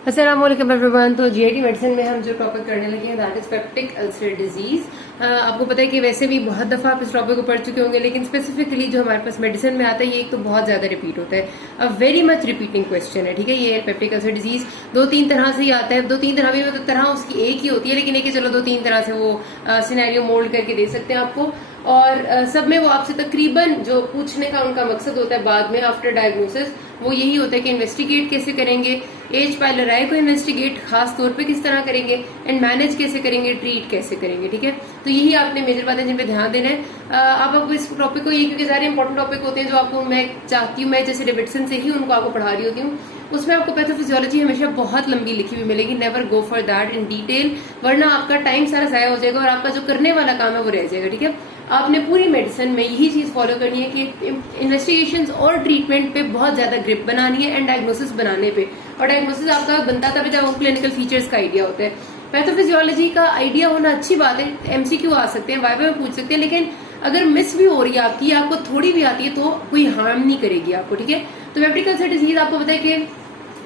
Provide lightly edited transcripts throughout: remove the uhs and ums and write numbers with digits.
अस्सलाम वालेकुम एवरीवन। तो जीआईटी मेडिसिन में हम जो टॉपिक करने लगे हैं that is peptic ulcer disease. आपको पता है कि वैसे भी बहुत दफा आप इस टॉपिक को पढ़ चुके होंगे, लेकिन स्पेसिफिकली जो हमारे पास मेडिसिन में आता है ये एक तो बहुत ज्यादा रिपीट होता है, a very much repeating question है। ठीक है, ये पेप्टिक अल्सर डिजीज दो तीन तरह से ही आता है, दो तीन तरह भी मतलब तरह उसकी एक ही होती है, लेकिन एक चलो दो तीन तरह से वो सिनेरियो मोल्ड करके दे सकते हैं आपको। और सब में वो आपसे तकरीबन जो पूछने का उनका मकसद होता है बाद में आफ्टर डायग्नोसिस, वो यही होता है कि इन्वेस्टिगेट कैसे करेंगे, एच पाइलोराई को इन्वेस्टिगेट खास तौर पे किस तरह करेंगे, एंड मैनेज कैसे करेंगे, ट्रीट कैसे करेंगे। ठीक है, तो यही आपने मेजर बातें जिन पे ध्यान देना है। आप आपको इस टॉपिक को, ये क्योंकि सारे इंपॉर्टेंट टॉपिक होते हैं जो आपको मैं चाहती हूँ, मैं जैसे डेविडसन से ही उनको आपको पढ़ा रही होती हूँ, उसमें आपको पैथोफिजियोलॉजी हमेशा बहुत लंबी लिखी हुई मिलेगी। Never go for that in detail, वरना आपका टाइम सारा जाया हो जाएगा और आपका जो करने वाला काम है वो रह जाएगा। ठीक है, आपने पूरी मेडिसिन में यही चीज फॉलो करनी है कि इन्वेस्टिगेशंस और ट्रीटमेंट पे बहुत ज्यादा ग्रिप बनानी है एंड डायग्नोसिस बनाने पे। और डायग्नोसिस आपका बनता तभी जब क्लिनिकल फीचर्स का आइडिया होता है। पैथोफिजियोलॉजी का आइडिया होना अच्छी बात है, एमसीक्यू आ सकते हैं, वाइवा में पूछ सकते हैं, लेकिन अगर मिस भी हो रही है आपकी, आपको थोड़ी भी आती है तो कोई हार्म नहीं करेगी आपको। ठीक है, तो पेप्टिक अल्सर डिजीज आपको पता है कि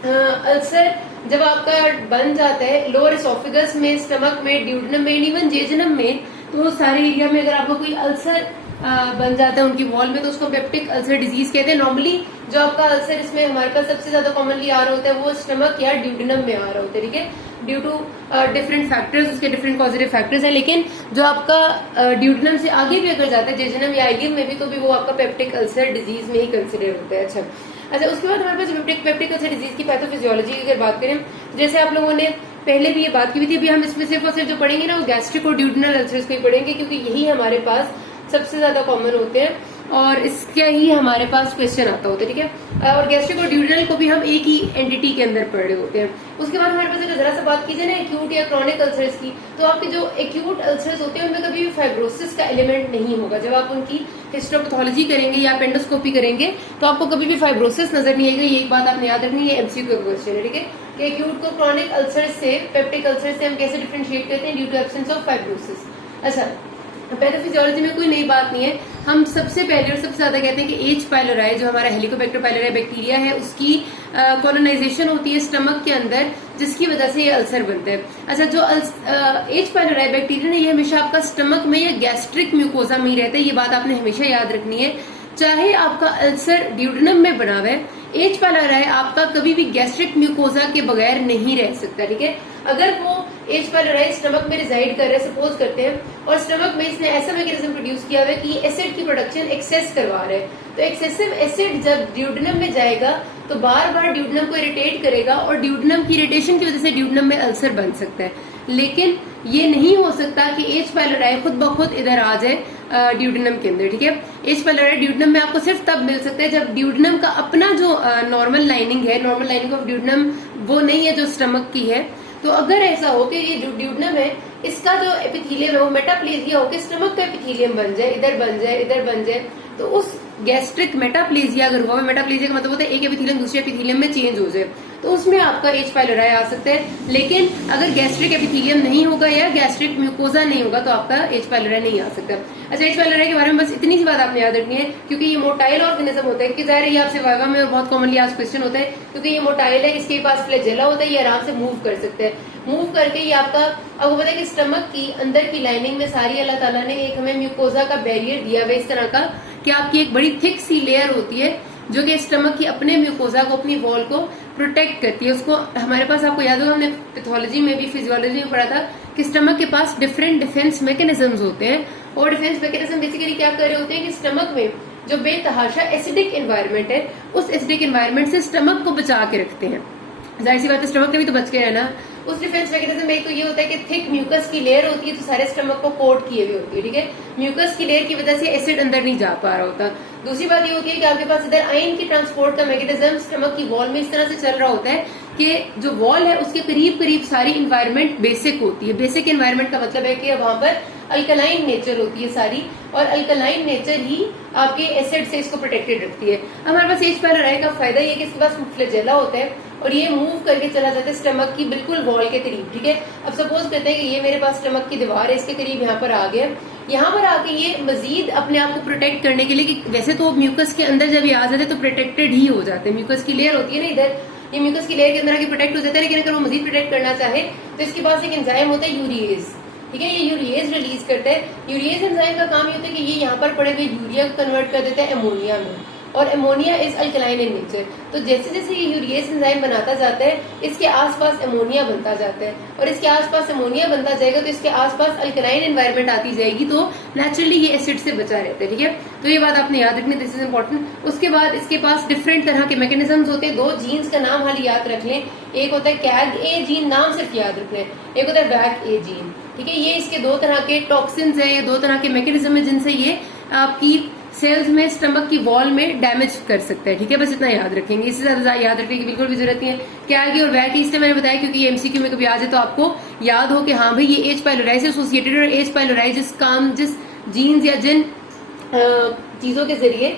अल्सर जब आपका बन जाता है लोअर एसोफेगस में, स्टमक में, ड्यूडेनम में, इवन जेजनम में, तो सारे एरिया में अगर आपको कोई अल्सर बन जाता है उनकी वॉल में, तो उसको पेप्टिक अल्सर डिजीज कहते हैं। नॉर्मली जो आपका अल्सर इसमें हमारे पास सबसे ज्यादा कॉमनली आ रहा होता है वो स्टमक या ड्यूडेनम में आ रहा होता है। ठीक है, ड्यू टू डिफरेंट फैक्टर्स, उसके डिफरेंट पॉजिटिव फैक्टर्स है, लेकिन जो आपका ड्यूडेनम से आगे भी अगर जाता है, जेजनम या आइगियम में भी, तो भी वो आपका पेप्टिक अल्सर डिजीज में ही कंसिडर होता है। अच्छा, उसके बाद हमारे पास पेप्टिक अल्सर डिजीज की पैथोफिजियोलॉजी की अगर बात करें, जैसे आप लोगों ने पहले भी ये बात की हुई थी, अभी हम इसमें सिर्फ और सिर्फ जो पढ़ेंगे ना वो गैस्ट्रिक और ड्यूडेनल अल्सर्स को ही पढ़ेंगे, क्योंकि यही हमारे पास सबसे ज्यादा कॉमन होते हैं और इसका ही हमारे पास क्वेश्चन आता होता है। ठीक है, और गैस्ट्रिक और ड्यूडेनल को भी हम एक ही एंटिटी के अंदर पढ़ रहे होते हैं। उसके बाद हमारे पास अगर जरा सा बात कीजिए ना एक्यूट या क्रॉनिक अल्सर्स की, तो आपके जो एक्यूट अल्सर्स होते हैं उनमें कभी भी फाइब्रोसिस का एलिमेंट नहीं होगा। जब आप उनकी हिस्टोपैथोलॉजी करेंगे या पेंडोस्कोपी करेंगे तो आपको कभी भी फाइब्रोसिस नजर नहीं आएगा। ये एक बात आपने याद रखनी है, एमसीक्यू का क्वेश्चन है। ठीक है, कि एक्यूट को क्रॉनिक अल्सर से, पेप्टिक अल्सर से हम कैसे डिफरेंशिएट करते हैं, due to absence of fibrosis. अच्छा, पैथोफिजियोलॉजी में कोई नई बात नहीं है। हम सबसे पहले और सबसे ज्यादा कहते हैं कि एच पाइलोराई जो हमारा हेलिकोबैक्टर पाइलोराई बैक्टीरिया है उसकी कॉलोनाइजेशन होती है स्टमक के अंदर, जिसकी वजह से ये अल्सर बनता है। अच्छा, जो एच पाइलोराई बैक्टीरिया है ये हमेशा आपका स्टमक में या गैस्ट्रिक म्यूकोजा में ही रहता है। ये बात आपने हमेशा याद रखनी है, चाहे आपका अल्सर ड्यूडेनम में बना हुआ है, एच पाइलोराई आपका कभी भी गैस्ट्रिक म्यूकोजा के बगैर नहीं रह सकता। ठीक है, अगर वो एच पाइलोराई स्टमक में रिजाइड कर रहे हैं, सपोज करते हैं, और स्टमक में इसने ऐसा मैकेनिज्म प्रोड्यूस किया हुआ है कि एसिड की प्रोडक्शन एक्सेस करवा रहे हैं, तो एक्सेसिव एसिड जब ड्यूडेनम में जाएगा तो बार बार ड्यूडेनम को इरिटेट करेगा और ड्यूडेनम की इरिटेशन की वजह से ड्यूडेनम में अल्सर बन सकता है। लेकिन ये नहीं हो सकता कि एच पाइलोराई खुद ब खुद इधर आ जाए ड्यूडेनम के अंदर। ठीक है, एच पाइलोराई ड्यूडेनम में आपको सिर्फ तब मिल सकता है जब ड्यूडेनम का अपना जो नॉर्मल लाइनिंग है, नॉर्मल लाइनिंग ऑफ ड्यूडेनम वो नहीं है जो स्टमक की है। तो अगर ऐसा हो कि ये जो ड्यूडेनम है इसका जो एपिथीलियम है वो मेटाप्लेजिया हो के स्टमक का एपिथीलियम बन जाए, इधर बन जाए, इधर बन जाए, तो उस गैस्ट्रिक मेटाप्लेजिया अगर हुआ, मेटाप्लेजिया का मतलब होता है एक एपिथीलियम दूसरे एपिथीलियम में चेंज हो जाए, तो उसमें आपका एच पाइलोराई आ सकता है। लेकिन अगर गैस्ट्रिक एपिथीलियम नहीं होगा या गैस्ट्रिक म्यूकोजा नहीं होगा तो आपका एच पाइलोराई नहीं आ सकता। अच्छा, एच पाइलोराई के बारे में बस इतनी सी बात आपने याद रखनी है, क्योंकि ये मोटाइल ऑर्गेनिज्म होता है, क्योंकि जाहिर है ये आपसे वाइवा में बहुत कॉमनली आज क्वेश्चन होता है, क्योंकि ये मोटाइल है, इसके पास फ्लैजेला होता है, ये आराम से मूव कर सकता है। मूव करके ये आपका, आपको पता है कि स्टमक की अंदर की लाइनिंग में सारी अल्लाह ताला ने एक हमें म्यूकोजा का बैरियर दिया हुआ इस तरह का कि आपकी एक बड़ी थिक सी लेयर होती है जो कि स्टमक की अपने म्यूकोजा को, अपनी वॉल को प्रोटेक्ट करती है। उसको हमारे पास, आपको याद होगा हमने पैथोलॉजी में भी, फिजियोलॉजी में पढ़ा था कि स्टमक के पास डिफरेंट डिफेंस मैकेनिज्म्स होते हैं, और डिफेंस मैकेनिज्म बेसिकली क्या कर रहे होते हैं कि स्टमक में जो बेतहाशा एसिडिक एनवायरनमेंट है उस एसिडिक एनवायरनमेंट से स्टमक को बचा के रखते हैं। जाहिर सी बात है स्टमक ने भी तो बच के रहना। उस डिफेंस मैकेनिज्म में एक तो ये होता है कि थिक म्यूकस की लेयर होती है, तो सारे स्टमक को कोट किए हुए होती है। ठीक है, म्यूकस की लेयर की वजह से एसिड अंदर नहीं जा पा रहा होता। दूसरी बात ये होती है कि आपके पास इधर आयन की ट्रांसपोर्ट का मैकेनिज्म स्टमक की वॉल में इस तरह से चल रहा होता है कि जो वॉल है उसके करीब करीब सारी इन्वायरमेंट बेसिक होती है। बेसिक इन्वायरमेंट का मतलब है कि वहां पर अल्कलाइन नेचर होती है सारी, और अल्कलाइन नेचर ही आपके एसिड से इसको प्रोटेक्टेड रखती है। हमारे पास एच पाइलोराई का फायदा ये कि इसके पास फ्लैजेला होता है और ये मूव करके चला जाता है स्टमक की बिल्कुल वॉल के करीब। ठीक है, अब सपोज करते हैं कि ये मेरे पास स्टमक की दीवार है, इसके करीब यहाँ पर आ गया, यहाँ पर आके ये मजीद अपने आप को प्रोटेक्ट करने के लिए, कि वैसे तो म्यूकस के अंदर जब ये आ जाते तो प्रोटेक्टेड ही हो जाते हैं, म्यूकस की लेयर होती है ना इधर, ये म्यूकस की लेयर के अंदर आके प्रोटेक्ट हो जाता है, लेकिन अगर वो मजीद प्रोटेक्ट करना चाहे तो इसके पास एक एंजाइम होता है यूरिएज, ठीक है, ये यूरिएज रिलीज करता है। यूरिएज एंजाइम का काम ये होता है कि ये यहाँ पर पड़े हुए यूरिया को कन्वर्ट कर देता है अमोनिया में, और ammonia is alkaline in nature. तो जैसे जैसे ये यूरिएज एंजाइम बनाता जाता है, इसके आसपास अमोनिया बनता जाता है, और इसके आसपास अमोनिया बनता जाएगा तो इसके आसपास अल्कलाइन एनवायरनमेंट आती जाएगी, तो नेचुरली ये एसिड से बचा रहता है, ठीक है। तो ये बात आपने याद रखनी, दिस इज इंपॉर्टेंट। उसके बाद इसके पास डिफरेंट तरह के मैकेनिज्म्स होते हैं। 2 जीन्स का नाम हाल याद रख लें, एक होता है कैग ए जीन, नाम सिर्फ याद रख लें, एक होता है वैक ए जीन, ठीक है। ये इसके 2 तरह के टॉक्सिन्स है, ये 2 तरह के मैकेनिज्म है जिनसे ये आपकी सेल्स में, स्टमक की वॉल में डैमेज कर सकता है, ठीक है। बस इतना याद रखेंगे, इससे ज्यादा याद रखने की बिल्कुल भी जरूरत नहीं है। क्या है और वैक इसलिए मैंने बताया क्योंकि ये एमसीक्यू में कभी आ जाए तो आपको याद हो कि हाँ भाई ये एच पाइलोराई से एसोसिएटेड, और एच पाइलोराई जिस जीन्स या जिन चीजों के जरिए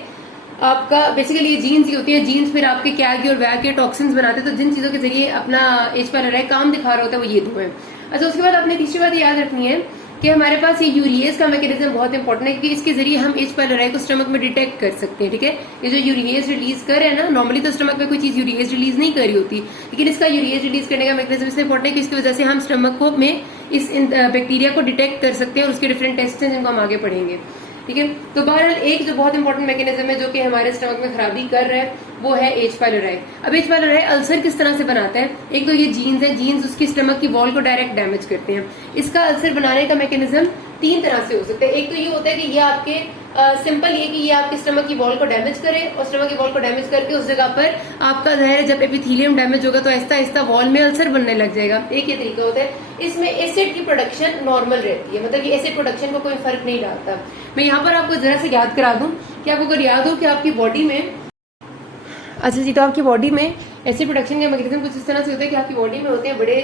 आपका बेसिकली ये जीन्स ही होती है, जीन्स फिर आपके कैग और वैक के टॉक्सिन्स बनाते हैं, तो जिन चीजों के जरिए अपना एच पाइलोराई काम दिखा रहा होता है वो ये 2 है। अच्छा, उसके बाद आपने तीसरी बात याद रखनी है कि हमारे पास ये यूरिएज का मैकेनिज्म बहुत इंपॉर्टेंट है, क्योंकि इसके जरिए हम एच पाइलोराई को स्टमक में डिटेक्ट कर सकते हैं, ठीक है। ये जो यूरिएज रिलीज कर रहे हैं ना, नॉर्मली तो स्टमक में कोई चीज यूरिएज रिलीज नहीं कर रही होती, लेकिन इसका यूरिएज रिलीज करने का मैकेनिज्म इसलिए इंपॉर्टेंट है कि इसकी वजह से हम स्टमक को में इस बैक्टीरिया को डिटेक्ट कर सकते हैं, और उसके डिफरेंट टेस्ट हैं जिनको हम आगे पढ़ेंगे, ठीक है। तो बहरहाल एक जो बहुत इंपॉर्टेंट मैकेनिज्म है जो कि हमारे स्टमक में खराबी कर रहा है वो है एच पाइलोराई। अब एच पाइलोराई अल्सर किस तरह से बनाता है? एक तो ये जीन्स है, जीन्स उसकी स्टमक की वॉल को डायरेक्ट डैमेज करते हैं। इसका अल्सर बनाने का मैकेनिज्म 3 तरह से हो सकता है। एक तो ये होता है कि ये आपके सिंपल ये कि ये आपके स्टमक की वॉल को डैमेज करे, और स्टमक की वॉल को डैमेज करके उस जगह पर आपका ज़ाहिर जब एपिथेलियम डैमेज होगा तो आहिस्ता आहिस्ता वॉल में अल्सर बनने लग जाएगा। एक ये तरीका होता है। इसमें एसिड की प्रोडक्शन नॉर्मल रहती है, मतलब ये एसिड प्रोडक्शन को कोई फर्क नहीं डालता। मैं यहाँ पर आपको जरा से याद करा दूं कि आपको अगर याद हो कि आपकी बॉडी में, अच्छा जी, तो आपकी बॉडी में एसिड प्रोडक्शन का मैकेनिज्म कुछ इस तरह से होता है कि आपकी बॉडी में होते हैं बड़े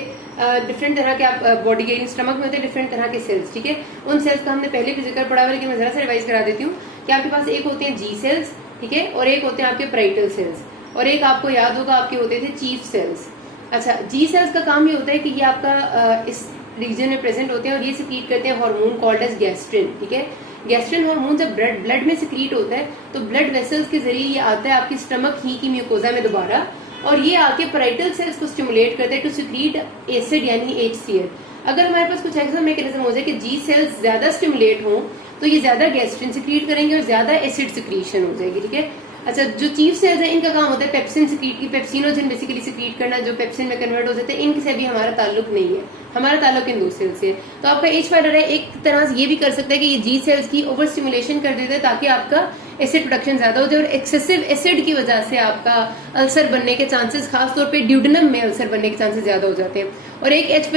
डिफरेंट तरह के, आप बॉडी के स्टमक में होते हैं डिफरेंट तरह के सेल्स, ठीक है। उन सेल्स का हमने पहले भी जिक्र पढ़ा हुआ है, लेकिन मैं जरा से रिवाइज करा देती हूँ कि आपके पास एक होते हैं जी सेल्स, ठीक है, और एक होते हैं आपके पैराइटल सेल्स, और एक आपको याद होगा आपके होते थे चीफ सेल्स। अच्छा, जी सेल्स का काम ये होता है कि ये आपका इस रीजन में प्रेजेंट होते हैं और ये सिक्रीट करते हैं हार्मोन कॉल्ड एज गैस्ट्रिन, ठीक है। गैस्ट्रिन हार्मोन जब ब्लड में सिक्रीट होता है तो ब्लड वेसल्स के जरिए ये आता है आपकी स्टमक ही की म्यूकोजा में दोबारा, और ये आके पैराइटल सेल्स को स्टिमुलेट करते हैं टू सिक्रीट एसिड यानी HCl। अगर हमारे पास कुछ ऐसा मैकेनिज्म हो जाए कि जी सेल्स ज्यादा स्टिमुलेट हो तो ये ज्यादा गैस्ट्रिन सिक्रीट करेंगे और ज्यादा एसिड सिक्रीशन हो जाएगी, ठीक है। अच्छा, जो चीफ सेल्स है इनका काम होता है पेप्सिन सिक्रीट की, पेप्सिनोजन बेसिकली सिक्रीट करना, जो पेप्सिन में कन्वर्ट हो जाते हैं। इनसे भी हमारा ताल्लुक नहीं है, हमारा ताल्लुक इन 2 सेल्स से। तो आपका एच पाइलोराई एक तरह से ये भी कर सकता है कि ये जी सेल्स की ओवर स्टिमुलेशन कर देते हैं ताकि आपका एसिड प्रोडक्शन ज्यादा हो जाए, और एक्सेसिव एसिड की वजह से आपका अल्सर बनने के चांसेस, खासतौर पे ड्यूडेनम में अल्सर बनने के चांसेस ज्यादा हो जाते हैं। और एक एच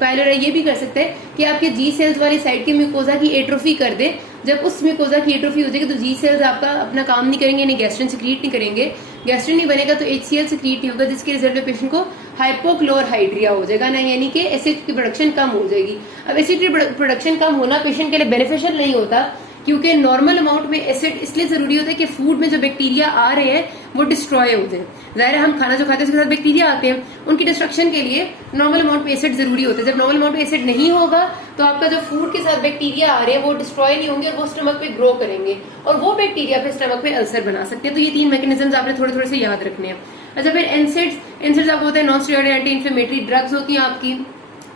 पाइलोराई ये भी कर सकते हैं कि आपके जी सेल्स वाली साइड की म्यूकोजा की एट्रोफी कर दे। जब उस म्यूकोजा की एट्रोफी हो जाएगी तो जी सेल्स आपका अपना काम नहीं करेंगे, यानी गैस्ट्रिन सिक्रीट नहीं करेंगे, गैस्ट्रिन नहीं बनेगा तो HCl सिक्रीट नहीं होगा, जिसके रिजल्ट में पेशेंट को हाइपोक्लोरहाइड्रिया हो जाएगा ना, यानी कि एसिड की प्रोडक्शन कम हो जाएगी। अब एसिड की प्रोडक्शन कम होना पेशेंट के लिए बेनिफिशियल नहीं होता, क्योंकि नॉर्मल अमाउंट में एसिड इसलिए जरूरी होता है कि फूड में जो बैक्टीरिया आ रहे हैं वो डिस्ट्रॉय हो जाए। जाहिर है हम खाना जो खाते हैं उसके साथ बैक्टीरिया आते हैं, उनकी डिस्ट्रक्शन के लिए नॉर्मल अमाउंट में एसिड जरूरी होता है। जब नॉर्मल अमाउंट में एसिड नहीं होगा तो आपका जो फूड के साथ बैक्टीरिया आ रहे हैं वो डिस्ट्रॉय नहीं होंगे और वो स्टमक पे ग्रो करेंगे, और वो बैक्टीरिया पे स्टमक पे अल्सर बना सकते हैं। तो ये 3 मैकेनिज्म आपने थोड़े थोड़े से याद रखने हैं। अच्छा, फिर एनसेड्स आपको होता है non steroid anti inflammatory drugs होती हैं आपकी।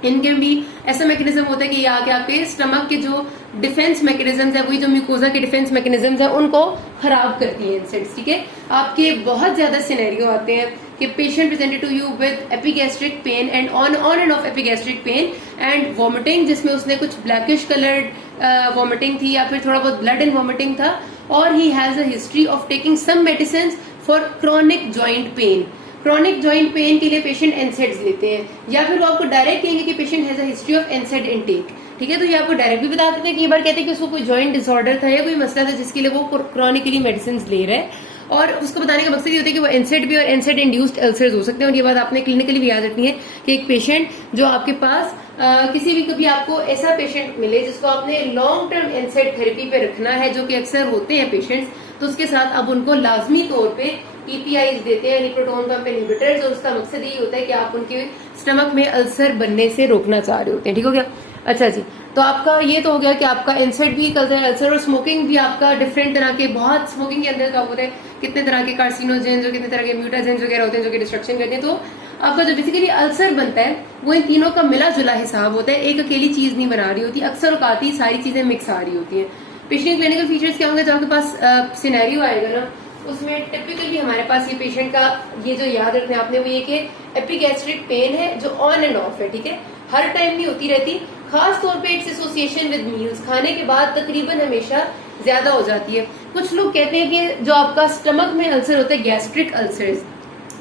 इनके भी ऐसा मैकेनिज्म होता है कि ये आके आपके स्टमक के जो डिफेंस मैकेनिज्म्स है, वही जो म्यूकोजा के डिफेंस मैकेनिज्म्स है उनको खराब करती है एनसेड्स, ठीक है। आपके बहुत ज्यादा सिनेरियो आते हैं कि patient presented to you with epigastric pain and on and off epigastric pain and vomiting, जिसमें उसने कुछ ब्लैकिश कलर्ड वॉमिटिंग थी या फिर थोड़ा बहुत ब्लड एंड वॉमिटिंग था, और he has a history of taking some medicine for chronic joint pain. Chronic joint pain के लिए पेशेंट एनसेड्स लेते हैं, या फिर वो आपको डायरेक्ट कहेंगे कि patient has a history of एनसेड intake, ठीक है। तो ये आपको डायरेक्ट भी बता देते हैं, कई बार कहते हैं कि उसको कोई जॉइंट डिसऑर्डर था या कोई मसला था जिसके लिए वो क्रॉनिकली मेडिसिन ले रहे हैं, और उसको बताने का मकसद ये होता है कि वो एनसेड भी और एनसेड इंड्यूस्ड अल्सर्स हो सकते हैं। और ये बात आपने क्लिनिकली भी याद रखनी है कि एक पेशेंट जो आपके पास किसी भी कभी आपको ऐसा पेशेंट मिले जिसको आपने लॉन्ग टर्म एनसेड थेरेपी पे रखना है, जो कि अक्सर होते हैं पेशेंट्स, तो उसके साथ अब उनको लाजमी तौर पे EPIs देते हैं, यानी प्रोटॉन पंप इनहिबिटर्स, और उसका मकसद यही होता है कि आप उनके स्टमक में अल्सर बनने से रोकना चाह रहे होते हैं, ठीक हो गया। अच्छा जी, तो आपका ये तो हो गया कि आपका एनसेड भी अल्सर, और स्मोकिंग भी आपका डिफरेंट तरह के, बहुत स्मोकिंग के अंदर क्या होता है कितने तरह के कार्सिनोजेंस और कितने तरह के म्यूटाजेंस वगैरह होते हैं जो कि डिस्ट्रक्शन करते हैं। तो आपका जो बेसिकली अल्सर बनता है वो इन तीनों का मिला जुला हिसाब होता है, एक अकेली चीज नहीं बना रही होती, अक्सर औकात ही सारी चीजें मिक्स आ रही होती है। पेशेंट क्लिनिकल फीचर्स क्या होंगे, जो आपके पास सिनेरियो आएगा ना उसमें टिपिकली हमारे पास ये पेशेंट का ये जो याद रखना है आपने वो ये कि एपिगैस्ट्रिक पेन है जो ऑन एंड ऑफ है, ठीक है, हर टाइम नहीं होती रहती, खास तौर पे इट्स एसोसिएशन विद मील्स, खाने के बाद तकरीबन हमेशा ज्यादा हो जाती है। कुछ लोग कहते हैं कि जो आपका स्टमक में अल्सर होता है गैस्ट्रिक अल्सर्स,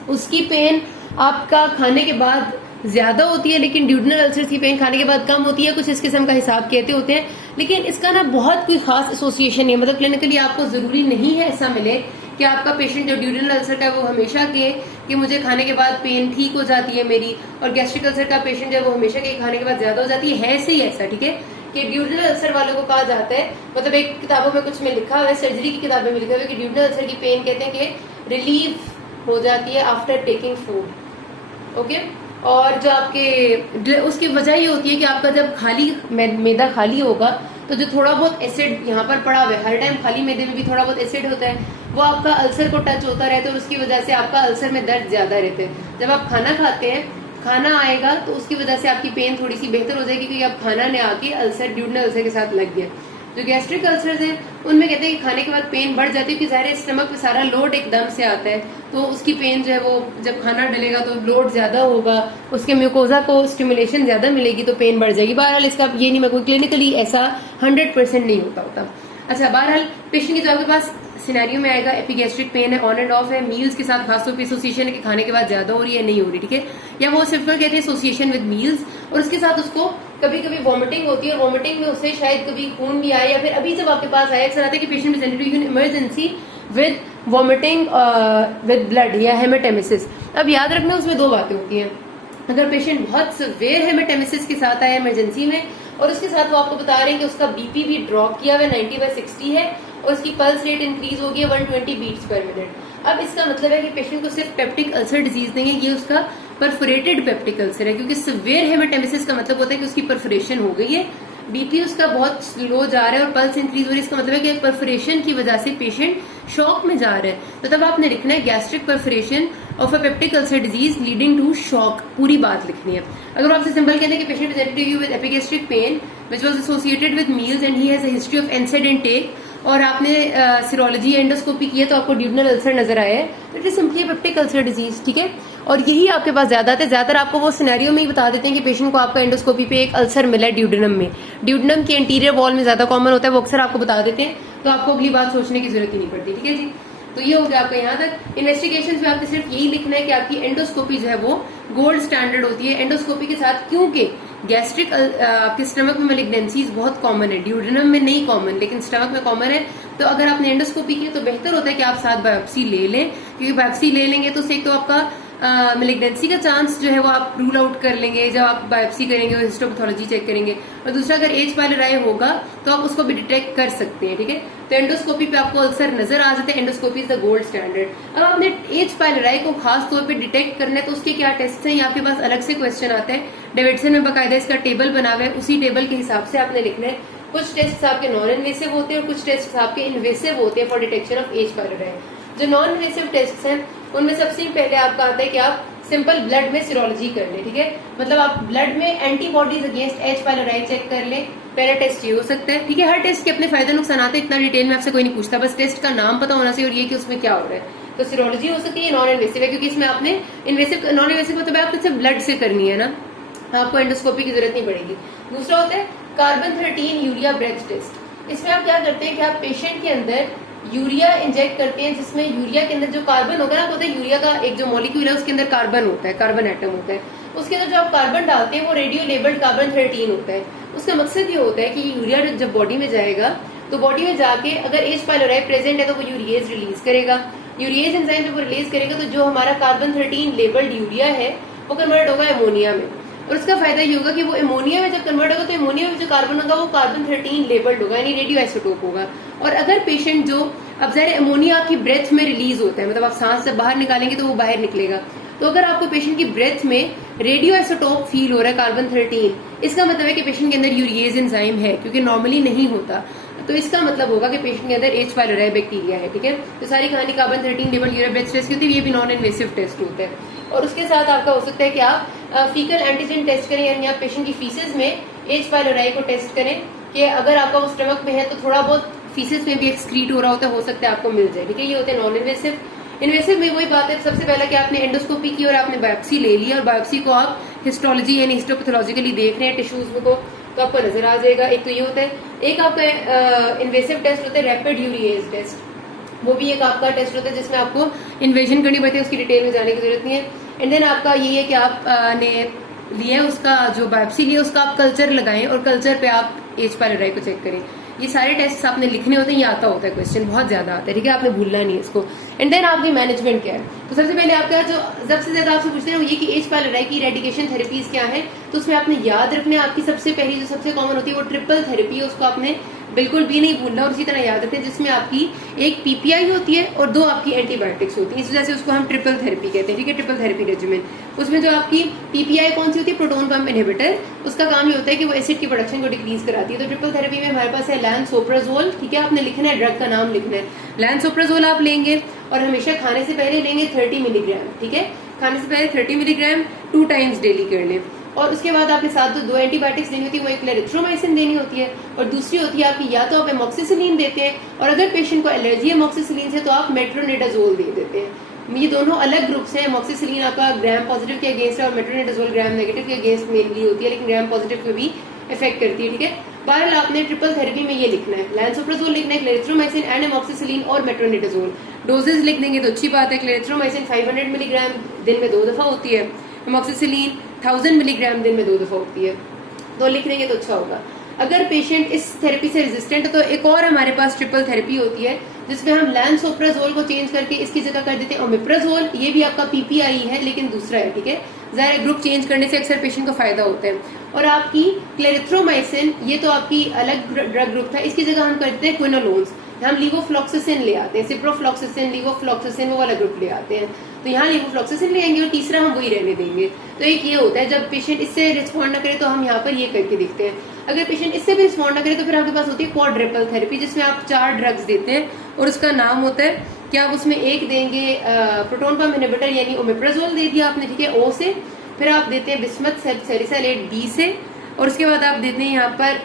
उसकी पेन आपका खाने के बाद ज्यादा होती है, लेकिन ड्यूडनल अल्सर्स की पेन खाने के बाद कम होती है, कुछ इस किस्म का हिसाब कहते होते हैं। लेकिन इसका ना बहुत कोई खास एसोसिएशन नहीं है, मतलब क्लिनिकली आपको जरूरी नहीं है ऐसा मिले कि आपका पेशेंट जो ड्यूडनल अल्सर का है वो हमेशा के कि मुझे खाने के बाद पेन ठीक हो जाती है मेरी, और गैस्ट्रिक अल्सर का पेशेंट जो है वो हमेशा के खाने के बाद ज्यादा हो जाती है ऐसे ही ऐसा, ठीक है, कि ड्यूडनल अल्सर वालों को कहा जाता है, मतलब एक किताबों में कुछ में लिखा हुआ है, सर्जरी की किताबों में लिखा हुआ है कि ड्यूडनल अल्सर की पेन कहते हैं कि रिलीफ हो जाती है आफ्टर टेकिंग फूड, ओके। और जो आपके उसकी वजह ये होती है कि आपका जब खाली मैदा खाली होगा तो जो थोड़ा बहुत एसिड यहाँ पर पड़ा हुआ है, हर टाइम खाली मैदे में भी थोड़ा बहुत एसिड होता है, वो आपका अल्सर को टच होता रहता है और उसकी वजह से आपका अल्सर में दर्द ज्यादा रहता है। जब आप खाना खाते हैं, खाना आएगा तो उसकी वजह से आपकी पेन थोड़ी सी बेहतर हो जाएगी क्योंकि अब खाना ने आके अल्सर ड्यूडनल अल्सर के साथ लग गया। जो गैस्ट्रिक अल्सर्स हैं उनमें कहते हैं कि खाने के बाद पेन बढ़ जाती है क्योंकि ज़ाहिर है स्टमक पे सारा लोड एकदम से आता है, तो उसकी पेन जो है वो जब खाना डलेगा तो लोड ज्यादा होगा, उसके म्यूकोजा को स्टिमुलेशन ज्यादा मिलेगी तो पेन बढ़ जाएगी। बहरहाल इसका ये नहीं, मैं कोई क्लिनिकली ऐसा 100% नहीं होता। अच्छा, बहरहाल पेशेंट की जो आपके पास सिनेरियो में आएगा एपिगैस्ट्रिक पेन है, ऑन एंड ऑफ है, मील्स के साथ खासतौर पे एसोसिएशन है कि खाने के बाद ज्यादा हो रही है नहीं हो रही, ठीक है, या वो सिर्फ कहते हैं एसोसिएशन विद मील्स, और उसके साथ उसको कभी कभी वॉमिटिंग होती है और वॉमिटिंग में उससे शायद कभी खून भी आए, या फिर अभी जब आपके पास आया अक्सर आता है कि patient presented in emergency with vomiting with blood या हेमेटेमेसिस। अब याद रखना उसमें दो बातें होती हैं, अगर पेशेंट बहुत सिवियर हेमेटेमेसिस के साथ आया इमरजेंसी में और उसके साथ वो आपको बता रहे हैं कि उसका बीपी भी ड्रॉप किया हुआ 90/60 है और उसकी पल्स रेट इंक्रीज हो गई 120 बीट्स पर मिनट, अब इसका मतलब है कि पेशेंट को सिर्फ पेप्टिक अल्सर डिजीज नहीं है, ये उसका परफोरेटेड पेप्टिक अल्सर है, क्योंकि सिवियर हेमेटेमेसिस का मतलब होता है कि उसकी परफोरेशन हो गई है, बीपी उसका बहुत स्लो जा रहा है और पल्स इंक्रीज हो रही है, इसका मतलब है कि परफोरेशन की वजह से पेशेंट शॉक में जा रहा है। तो तब आपने लिखना है gastric perforation of a peptic ulcer disease leading to shock, पूरी बात लिखनी है। अगर आपसे सिंपल कहते हैं कि patient presented you with epigastric pen which was associated with meals and he has a history of एनसेड intake, और आपने सिरोलॉजी एंडोस्कोपी की है तो आपको ड्यूडनल अल्सर नजर आया है, तो it is simply peptic ulcer disease, ठीक है। और यही आपके पास ज्यादा है, ज्यादातर आपको वो सिनेरियो में ही बता देते हैं कि पेशेंट को आपका एंडोस्कोपी पे एक अल्सर मिला है ड्यूडेनम में, ड्यूडेनम के इंटीरियर वॉल में ज्यादा कॉमन होता है, वो अक्सर आपको बता देते हैं, तो आपको अगली बात सोचने की जरूरत ही नहीं पड़ती, ठीक है जी। तो ये हो गया आपका यहाँ तक। इन्वेस्टिगेशन में आपको सिर्फ यही लिखना है कि आपकी एंडोस्कोपी जो है वो गोल्ड स्टैंडर्ड होती है एंडोस्कोपी के साथ, क्योंकि गैस्ट्रिक आपके स्टमक में मैलिग्नेंसीज बहुत कॉमन है, ड्यूडेनम में नहीं कॉमन लेकिन स्टमक में कॉमन है, तो अगर आपने एंडोस्कोपी की तो बेहतर होता है कि आप साथ बायोप्सी ले लें, क्योंकि बायोप्सी ले लेंगे तो उससे एक तो आपका मैलिग्नेंसी का चांस जो है वो आप रूल आउट कर लेंगे जब आप बायोप्सी करेंगे और हिस्टोपैथोलॉजी चेक करेंगे, और दूसरा अगर एज पायलोराई होगा तो आप उसको भी डिटेक्ट कर सकते हैं, ठीक है। तो एंडोस्कोपी पे आपको अल्सर नजर आ जाते हैं, endoscopy is the gold standard. अब आपने एज पायलोराई को खास तौर पे डिटेक्ट करना है तो उसके क्या टेस्ट हैं, ये आपके पास अलग से क्वेश्चन आता है, डेविडसन में बाकायदा इसका टेबल बना हुआ है, उसी टेबल के हिसाब से आपने लिखना है। कुछ टेस्ट आपके नॉन इन्वेसिव होते हैं और कुछ टेस्ट आपके इन्वेसिव होते हैं फॉर डिटेक्शन ऑफ एज पायलोराई। जो नॉन इन्वेसिव टेस्ट हैं उनमें सबसे पहले आपका आता है कि आप सिंपल ब्लड में सिरोलॉजी कर ले, ठीक है, मतलब आप ब्लड में एंटीबॉडीज अगेंस्ट एच पायलोराई चेक कर ले, पहला टेस्ट ये हो सकता है, ठीक है। हर टेस्ट के अपने फायदे नुकसान आते हैं, इतना डिटेल में आपसे कोई नहीं पूछता, बस टेस्ट का नाम पता होना चाहिए और ये कि उसमें क्या हो रहा है। तो सिरोलॉजी हो सकती है, नॉन इन्वेसिव है क्योंकि इसमें आपने इन्वेसिव नॉन इन्वेसिव मतलब आपको सिर्फ ब्लड से करनी है ना, आपको एंडोस्कोपी की जरूरत नहीं पड़ेगी। दूसरा होता है कार्बन 13 यूरिया ब्रेथ टेस्ट। इसमें आप क्या करते हैं कि आप पेशेंट के अंदर यूरिया इंजेक्ट करते हैं, जिसमें यूरिया के अंदर जो कार्बन होगा ना, होता है यूरिया का एक जो मॉलिक्यूल है उसके अंदर कार्बन होता है, कार्बन एटम होता है, उसके अंदर जो आप कार्बन डालते हैं वो रेडियो लेबल्ड कार्बन 13 होता है। उसका मकसद ये होता है कि यूरिया जब बॉडी में जाएगा तो बॉडी में जाके अगर एच पायलोराई प्रेजेंट है तो वो यूरिएज रिलीज करेगा, यूरिएज एंजाइम जब वो रिलीज करेगा तो जो हमारा कार्बन 13 लेबल्ड यूरिया है वो कन्वर्ट होगा अमोनिया में, और उसका फायदा ये होगा कि वो अमोनिया में जब कन्वर्ट होगा तो अमोनिया में जो कार्बन होगा वो कार्बन 13 लेबल्ड होगा, यानी रेडियो आइसोटोप होगा। और अगर पेशेंट जो अब ज़ाहिर अमोनिया आपकी ब्रेथ में रिलीज होता है, मतलब आप सांस जब बाहर निकालेंगे तो वो बाहर निकलेगा, तो अगर आपको पेशेंट की ब्रेथ में रेडियो आइसोटोप फील हो रहा है कार्बन 13, इसका मतलब है कि पेशेंट के अंदर यूरिएज एंजाइम है, क्योंकि नॉर्मली नहीं होता। तो इसका मतलब होगा कि पेशेंट के अंदर एच पायलोराई बैक्टीरिया है, ठीक है। तो सारी कहानी carbon 13 level uric breath test की होती है, ये भी नॉन इन्वेसिव टेस्ट होता है। और उसके साथ आपका हो सकता है कि आप फीकल एंटीजन टेस्ट करें, यानी आप पेशेंट की फीसेस में एच पायलोराई को टेस्ट करें कि अगर आपका वो स्टमक में है तो थोड़ा बहुत फीसेस में भी एक्सक्रीट हो रहा होता है, हो सकता है आपको मिल जाए, ठीक है। ये होते हैं नॉन इन्वेसिव। इन्वेसिव में वही बात है, सबसे पहले कि आपने एंडोस्कोपी की और आपने बायोप्सी ले ली, और बायोप्सी को आप हिस्टोलॉजी यानी हिस्टोपैथोलॉजिकली देख रहे हैं टिश्यूज को, तो आपको नजर आ जाएगा। एक तो ये होता है, एक आपका इन्वेसिव टेस्ट होता है रैपिड यूरिएज टेस्ट, वो भी एक आपका टेस्ट होता है जिसमें आपको इन्वेजन करनी पड़ती है, उसकी डिटेल में जाने की जरूरत नहीं है। एंड देन आपका ये है कि आपने लिया उसका जो बायोप्सी लिया उसका आप कल्चर लगाएं और कल्चर पे आप एच पायलोराई को चेक करें। ये सारे टेस्ट आपने लिखने होते हैं, ये आता होता है क्वेश्चन, बहुत ज्यादा आता है, ठीक है, आपने भूलना नहीं है इसको। एंड देन आपकी मैनेजमेंट क्या है, तो सबसे पहले आपका जो सबसे ज्यादा आपसे पूछते हैं वो ये कि एच पायलोराई की रेडिकेशन थेरेपीज क्या है, तो उसमें आपने याद रखना है आपकी सबसे पहली जो सबसे कॉमन होती है वो ट्रिपल थेरेपी है, उसको आपने बिल्कुल भी नहीं भूलना, और इसी तरह याद रखना है जिसमें आपकी एक पीपीआई होती है और 2 आपकी एंटीबायोटिक्स होती है, इस वजह से उसको हम ट्रिपल थेरेपी कहते हैं, ठीक है, ट्रिपल थेरेपी रेजिमेन। उसमें जो आपकी पीपीआई कौन सी होती है, प्रोटोन पंप इनहिबिटर, उसका काम ये होता है कि वो एसिड की प्रोडक्शन को डिक्रीज कराती है। तो ट्रिपल थेरेपी में हमारे पास है लैंसोप्राजोल, ठीक है, आपने लिखना है, ड्रग का नाम लिखना है, लैंसोप्राजोल आप लेंगे और हमेशा खाने से पहले लेंगे 30 मिलीग्राम, ठीक है, खाने से पहले 30 मिलीग्राम 2 टाइम्स डेली कर लें। और उसके बाद आपके साथ 2 एंटीबायोटिक्स देनी होती है, वो एक एरिथ्रोमाइसिन देनी होती है और दूसरी होती है आपकी या तो आप एमॉक्सिसिलिन देते हैं, और अगर पेशेंट को एलर्जी है एमॉक्सिसिलिन से तो आप मेट्रोनिडाजोल दे देते हैं। ये दोनों अलग ग्रुप्स हैं, एमॉक्सिसिलिन आपका ग्राम पॉजिटिव के अगेंस्ट है और मेट्रोनिडाजोल ग्राम नेगेटिव के अगेंस्ट मेनली होती है, लेकिन ग्राम पॉजिटिव को भी इफेक्ट करती है, ठीक है। बहरहाल आपने ट्रिपल थेरेपी में ये लिखना है, लैंसोप्राजोल लिखना है, क्लेरिथ्रोमाइसिन एंड एमॉक्सिसिलिन और मेट्रोनिडाजोल। डोजेज लिख देंगे तो अच्छी बात है, क्लेरिथ्रोमाइसिन 500 मिलीग्राम दिन में 2 दफा होती है, एमॉक्सिसिलिन 1000 मिलीग्राम दिन में 2 दफा होती है, तो लिख देंगे तो अच्छा होगा। अगर पेशेंट इस थेरेपी से रेजिस्टेंट है तो एक और हमारे पास ट्रिपल थेरेपी होती है जिसमें हम लैंसोप्राजोल को चेंज करके इसकी जगह कर देते हैं ओमेप्राजोल, ये भी आपका पीपीआई है लेकिन दूसरा है, ठीक है। ज़ाहिर ग्रुप चेंज करने से अक्सर पेशेंट को फायदा होता है। और आपकी क्लेरिथ्रोमाइसिन, ये तो आपकी अलग ड्रग ग्रुप था, इसकी जगह हम करते हैं क्विनोलोन्स, हम लीवोफ्लॉक्सिसिन ले आते हैं, सिप्रोफ्लॉक्सिसिन, लीवोफ्लॉक्सिसिन वो वाला ग्रुप ले आते हैं, तो यहाँ लीवोफ्लॉक्सिसिन ले आएंगे और तीसरा हम वही रहने देंगे। तो एक ये होता है जब पेशेंट इससे रिस्पॉन्ड ना करे तो हम यहाँ पर ये करके देखते हैं। अगर पेशेंट इससे भी रिस्पॉन्ड ना करे तो फिर आपके पास होती है क्वाड्रिपल थेरेपी, जिसमें आप 4 ड्रग्स देते हैं और उसका नाम होता है कि आप उसमें एक देंगे प्रोटोन पंप इनहिबिटर यानी ओमेप्राजोल दे दिया आपने, ठीक है, ओ से, फिर आप देते हैं बिस्मथ सैलिसाइलेट बी से, और उसके बाद आप देते हैं यहाँ पर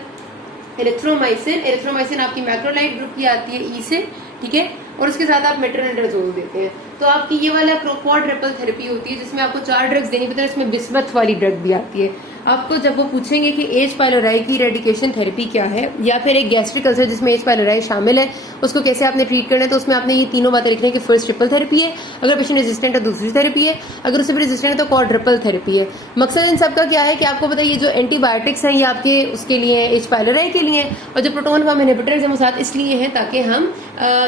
एरिथ्रोमाइसिन, एरिथ्रोमाइसिन आपकी मैक्रोलाइट ग्रुप की आती है ई से, ठीक है, और उसके साथ आप मेट्रोनिडाजोल देते हैं। तो आपकी ये वाला क्वाड्रिपल थेरेपी होती है जिसमें आपको 4 ड्रग्स देनी पड़ती है, इसमें बिस्मथ वाली ड्रग भी आती है। आपको जब वो पूछेंगे कि एच पायलोराई की रेडिकेशन थेरेपी क्या है या फिर एक गैस्ट्रिक अल्सर जिसमें एच पायलोराई शामिल है उसको कैसे आपने ट्रीट करना है, तो उसमें आपने ये तीनों बातें लिखनी है कि फर्स्ट ट्रिपल थेरेपी है, अगर पेशेंट रेजिस्टेंट है दूसरी थेरेपी है, अगर उससे भी रेजिस्टेंट है तो क्वाड्रिपल थेरेपी है। मकसद इन सबका क्या है कि आपको पता है ये जो एंटीबायोटिक्स हैं ये आपके उसके लिए एच पायलोराई के लिए, और जो प्रोटोन पंप इनहिबिटर्स हैं वो साथ इसलिए हैं ताकि हम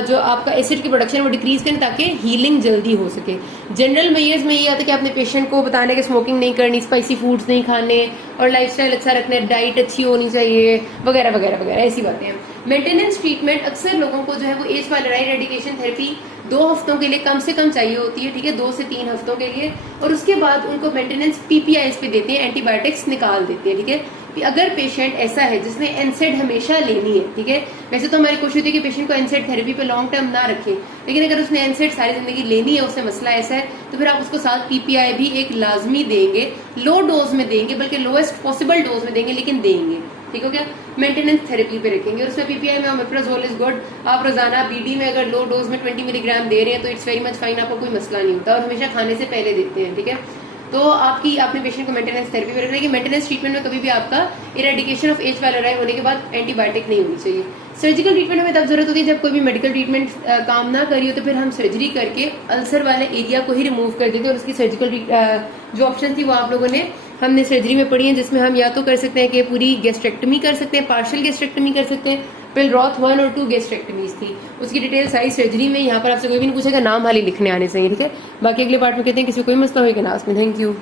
जो आपका एसिड की प्रोडक्शन वो डिक्रीज करें ताकि हीलिंग जल्दी हो सके। जनरल मेजर्स में ये आता है कि आपने पेशेंट को बताने कि स्मोकिंग नहीं करनी, स्पाइसी फूड्स नहीं खाने और लाइफस्टाइल अच्छा रखना है, डाइट अच्छी होनी चाहिए वगैरह वगैरह वगैरह, ऐसी बातें हैं। मेंटेनेंस ट्रीटमेंट अक्सर लोगों को जो है वो एच पायलोराई रेडिकेशन थेरेपी 2 हफ्तों के लिए कम से कम चाहिए होती है, ठीक है, 2 से 3 हफ्तों के लिए, और उसके बाद उनको मेंटेनेंस पीपीआई पे देते हैं, एंटीबायोटिक्स निकाल देते हैं, ठीक है। अगर पेशेंट ऐसा है जिसने एनसेड हमेशा लेनी है, ठीक है, वैसे तो हमारी कोशिश होती है कि पेशेंट को एनसेड थेरेपी पे लॉन्ग टर्म ना रखें, लेकिन अगर उसने एनसेड सारी जिंदगी लेनी है, उससे मसला ऐसा है, तो फिर आप उसको साथ पीपीआई भी एक लाजमी देंगे, लो डोज में देंगे, बल्कि लोएस्ट पॉसिबल डोज में देंगे, लेकिन देंगे, ठीक हो गया। मेंटेनेंस थेरेपी पे रखेंगे, और उसमें पीपीआई में ओमेप्राजोल इज गुड, आप रोजाना बीडी में अगर लो डोज में 20 मिलीग्राम दे रहे हैं तो इट्स वेरी मच फाइन, आपको कोई मसला नहीं होता, और हमेशा खाने से पहले देते हैं, ठीक है। तो आपने पेशेंट को मेंटेनेंस थेरेपी पे रखना है कि मेंटेनेंस ट्रीटमेंट में कभी भी आपका इरेडिकेशन ऑफ एच पायलोराई होने के बाद एंटीबायोटिक नहीं होनी चाहिए। सर्जिकल ट्रीटमेंट में तब जरूरत होती है जब कोई भी मेडिकल ट्रीटमेंट काम ना करी हो, तो फिर हम सर्जरी करके अल्सर वाले एरिया को ही रिमूव कर देते हैं, और उसकी सर्जिकल जो ऑप्शन थी वो आप लोगों ने हमने सर्जरी में पढ़ी है, जिसमें हम या तो कर सकते हैं कि पूरी गैस्ट्रेक्टमी कर सकते हैं, पार्शियल गैस्ट्रेक्टमी कर सकते हैं, पिलरॉथ 1 और 2 गैस्ट्रेक्टमीज थी, उसकी डिटेल सारी सर्जरी में यहाँ पर आपसे कोई भी नहीं पूछेगा, नाम हाली लिखने आने चाहिए, ठीक है। बाकी अगले पार्ट में कहते हैं किसी कोई मसला होगा ना उसमें। Thank you.